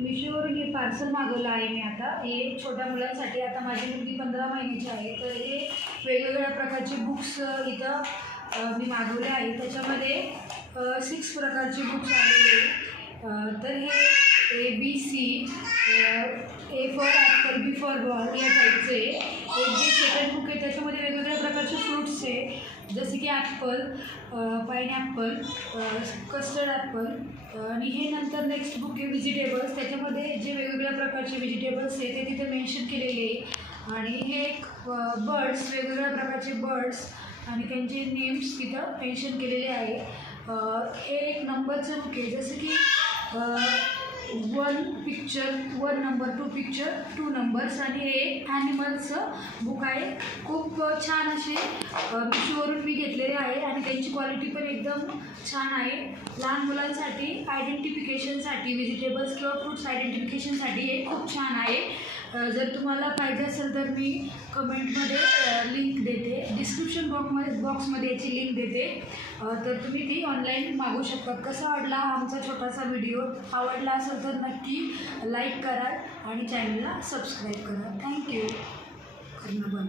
मिशोवरून हे पार्सल मागवलं आहे मी आता. हे छोट्या मुलांसाठी. आता माझी मुलगी 15 महिन्याची आहे. तर हे वेगवेगळ्या प्रकारचे बुक्स इथं मी मागवले आहे. त्याच्यामध्ये 6 प्रकारचे बुक्स आलेले. तर हे ABC, A for Apple, B for ball या टाईपचे. एक जे सेकंड बुक आहे त्याच्यामध्ये वेगवेगळ्या प्रकारचे फ्रूट्स आहे, जसे की ॲपल, पाईनॲपल, कस्टर्ड ॲपल. आणि हे नंतर नेक्स्ट बुक आहे व्हेजिटेबल्स. त्याच्यामध्ये जे वेगवेगळ्या प्रकारचे व्हेजिटेबल्स आहे ते तिथे मेन्शन केलेले आहे. आणि हे एक बर्ड्स, वेगवेगळ्या प्रकारचे बर्ड्स आणि त्यांचे नेम्स तिथं मेन्शन केलेले आहे. हे एक नंबरचं बुक आहे, जसं की 1 पिक्चर 1 नंबर, 2 पिक्चर 2 नंबर्स. आणि हे ॲनिमल्सचं बुक आहे. खूप छान असे मिशोवरून मी घेतलेले आहे आणि त्यांची क्वालिटी पण एकदम छान आहे. लहान मुलांसाठी आयडेंटिफिकेशनसाठी, व्हेजिटेबल्स किंवा फ्रूट्स आयडेंटिफिकेशनसाठी हे खूप छान आहे. जर तुम्हाला पाहिजे असेल तर मी कमेंटमध्ये लिंक देते, डिस्क्रिप्शन बॉक्समध्ये याची लिंक देते. तर तुम्ही ती ऑनलाईन मागवू शकता. कसा वाटला हा आमचा छोटासा व्हिडिओ? आवडला असेल तर नक्की लाईक करा आणि चॅनलला सबस्क्राईब करा. थँक्यू. करणं बंद.